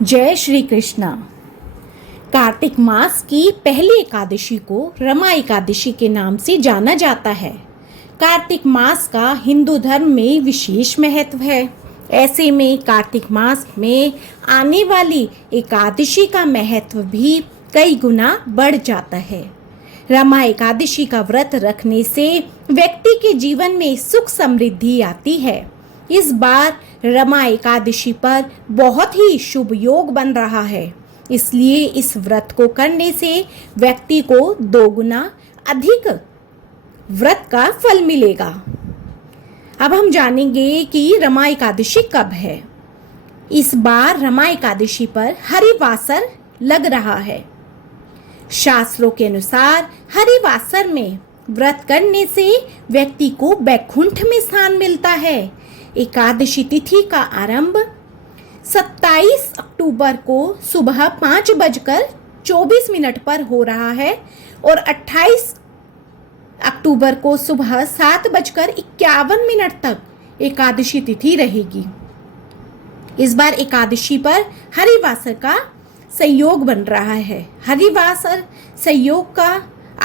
जय श्री कृष्णा। कार्तिक मास की पहली एकादशी को रमा एकादशी के नाम से जाना जाता है। कार्तिक मास का हिंदू धर्म में विशेष महत्व है। ऐसे में कार्तिक मास में आने वाली एकादशी का महत्व भी कई गुना बढ़ जाता है। रमा एकादशी का व्रत रखने से व्यक्ति के जीवन में सुख समृद्धि आती है। इस बार रमा एकादशी पर बहुत ही शुभ योग बन रहा है, इसलिए इस व्रत को करने से व्यक्ति को दोगुना अधिक व्रत का फल मिलेगा। अब हम जानेंगे कि रमा एकादशी कब है। इस बार रमा एकादशी पर हरिवासर लग रहा है। शास्त्रों के अनुसार हरिवासर में व्रत करने से व्यक्ति को बैकुंठ में स्थान मिलता है। एकादशी तिथि का आरंभ 27 अक्टूबर को सुबह 5:24 पर हो रहा है और 28 अक्टूबर को सुबह 7:51 तक एकादशी तिथि रहेगी। इस बार एकादशी पर हरिवासर का संयोग बन रहा है। हरिवासर संयोग का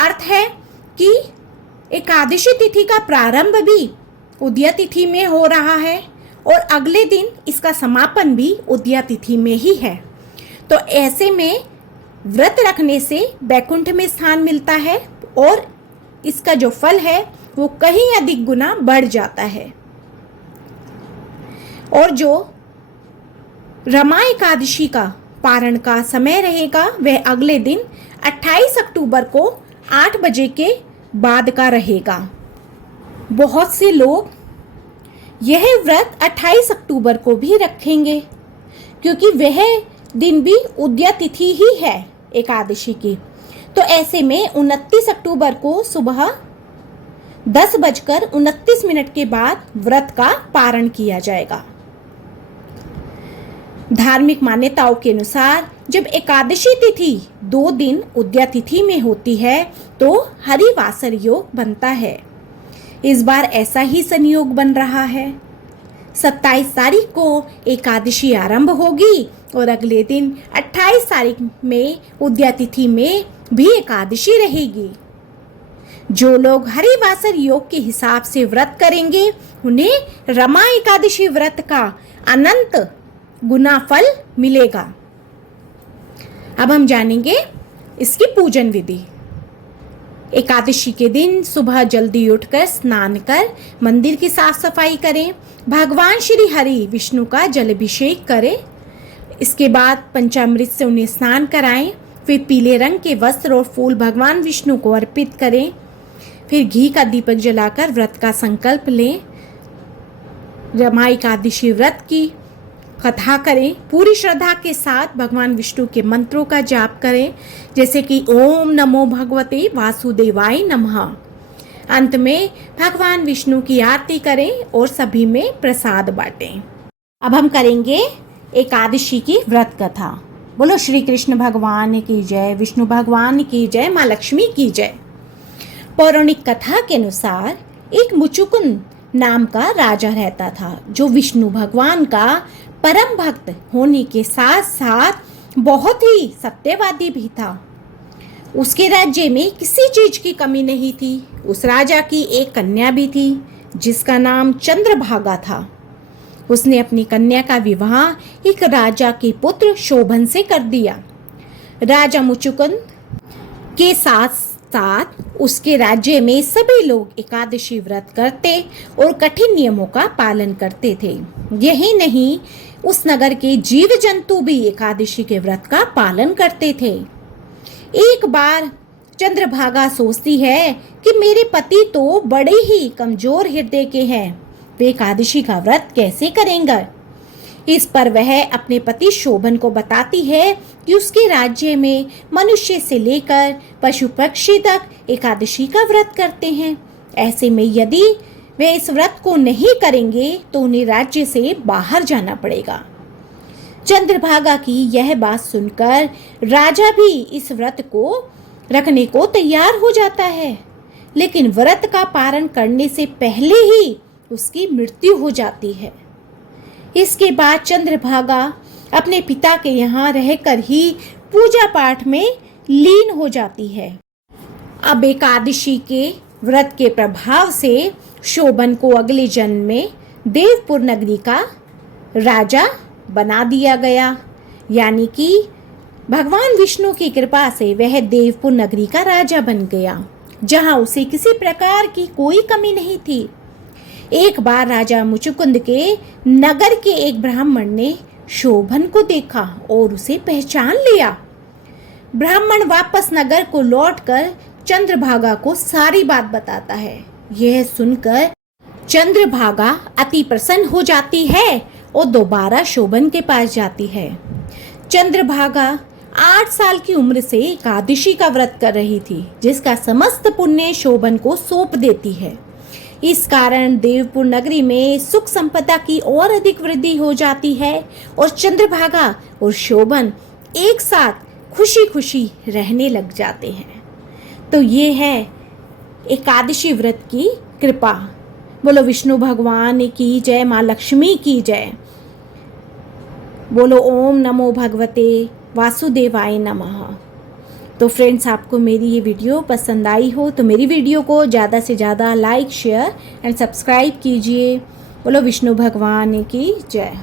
अर्थ है कि एकादशी तिथि का प्रारंभ भी उदया तिथि में हो रहा है और अगले दिन इसका समापन भी उदया तिथि में ही है। तो ऐसे में व्रत रखने से बैकुंठ में स्थान मिलता है और इसका जो फल है वो कहीं अधिक गुना बढ़ जाता है। और जो रमा एकादशी का पारण का समय रहेगा वह अगले दिन 28 अक्टूबर को 8 बजे के बाद का रहेगा। बहुत से लोग यह व्रत 28 अक्टूबर को भी रखेंगे क्योंकि वह दिन भी उदया तिथि ही है एकादशी की। तो ऐसे में 29 अक्टूबर को सुबह 10:29 के बाद व्रत का पारण किया जाएगा। धार्मिक मान्यताओं के अनुसार जब एकादशी तिथि 2 दिन उदया तिथि में होती है तो हरिवासर योग बनता है। इस बार ऐसा ही संयोग बन रहा है। 27 तारीख को एकादशी आरंभ होगी और अगले दिन 28 तारीख में उदया तिथि में भी एकादशी रहेगी। जो लोग हरिवासर योग के हिसाब से व्रत करेंगे उन्हें रमा एकादशी व्रत का अनंत गुना फल मिलेगा। अब हम जानेंगे इसकी पूजन विधि। एकादशी के दिन सुबह जल्दी उठकर स्नान कर मंदिर की साफ सफाई करें। भगवान श्री हरि विष्णु का जलाभिषेक करें। इसके बाद पंचामृत से उन्हें स्नान कराएं। फिर पीले रंग के वस्त्र और फूल भगवान विष्णु को अर्पित करें। फिर घी का दीपक जलाकर व्रत का संकल्प लें। रमा एकादशी व्रत की कथा करें। पूरी श्रद्धा के साथ भगवान विष्णु के मंत्रों का जाप करें, जैसे कि ओम नमो भगवते वासुदेवाय नमः। अंत में भगवान विष्णु की आरती करें और सभी में प्रसाद बांटें। अब हम करेंगे एकादशी की व्रत कथा। बोलो श्री कृष्ण भगवान की जय, विष्णु भगवान की जय, माँ लक्ष्मी की जय। पौराणिक कथा के अनुसार एक मुचुकुंद नाम का राजा रहता था, जो विष्णु भगवान का परम भक्त होने के साथ साथ बहुत ही सत्यवादी भी था। उसके राज्य में किसी चीज की कमी नहीं थी। उस राजा की एक कन्या भी थी जिसका नाम चंद्रभागा था। उसने अपनी कन्या का विवाह एक राजा के पुत्र शोभन से कर दिया। राजा मुचुकुंद के साथ साथ उसके राज्य में सभी लोग एकादशी व्रत करते और कठिन नियमों का पालन करते थे। यही नहीं, उस नगर के जीव जंतु भी एकादशी के व्रत का पालन करते थे। एक बार चंद्रभागा सोचती है कि मेरे पति तो बड़े ही कमजोर हृदय के हैं, वे एकादशी का व्रत कैसे करेंगे। इस पर वह अपने पति शोभन को बताती है कि उसके राज्य में मनुष्य से लेकर पशु पक्षी तक एकादशी का व्रत करते हैं। ऐसे में यदि वे इस व्रत को नहीं करेंगे तो उन्हें राज्य से बाहर जाना पड़ेगा। चंद्रभागा की यह बात सुनकर राजा भी इस व्रत को रखने को तैयार हो जाता है, लेकिन व्रत का पारण करने से पहले ही उसकी मृत्यु हो जाती है। इसके बाद चंद्रभागा अपने पिता के यहाँ रहकर ही पूजा पाठ में लीन हो जाती है। अब एकादशी के व्रत के प्रभाव से शोभन को अगले जन्म में देवपुर नगरी का राजा बना दिया गया, यानी कि भगवान विष्णु की कृपा से वह देवपुर नगरी का राजा बन गया, जहां उसे किसी प्रकार की कोई कमी नहीं थी। एक बार राजा मुचुकुंद के नगर के एक ब्राह्मण ने शोभन को देखा और उसे पहचान लिया। ब्राह्मण वापस नगर को लौटकर चंद्रभागा को सारी बात बताता है। यह सुनकर चंद्रभागा अति प्रसन्न हो जाती है और दोबारा शोभन के पास जाती है। चंद्रभागा 8 साल की उम्र से एकादशी का व्रत कर रही थी, जिसका समस्त पुण्य शोभन को सौंप देती है। इस कारण देवपुर नगरी में सुख संपदा की और अधिक वृद्धि हो जाती है और चंद्रभागा और शोभन एक साथ खुशी खुशी रहने लग जाते हैं। तो ये है एकादशी व्रत की कृपा। बोलो विष्णु भगवान की जय, माँ लक्ष्मी की जय। बोलो ओम नमो भगवते वासुदेवाय नमः। तो फ्रेंड्स, आपको मेरी ये वीडियो पसंद आई हो तो मेरी वीडियो को ज़्यादा से ज़्यादा लाइक, शेयर एंड सब्सक्राइब कीजिए। बोलो विष्णु भगवान की जय।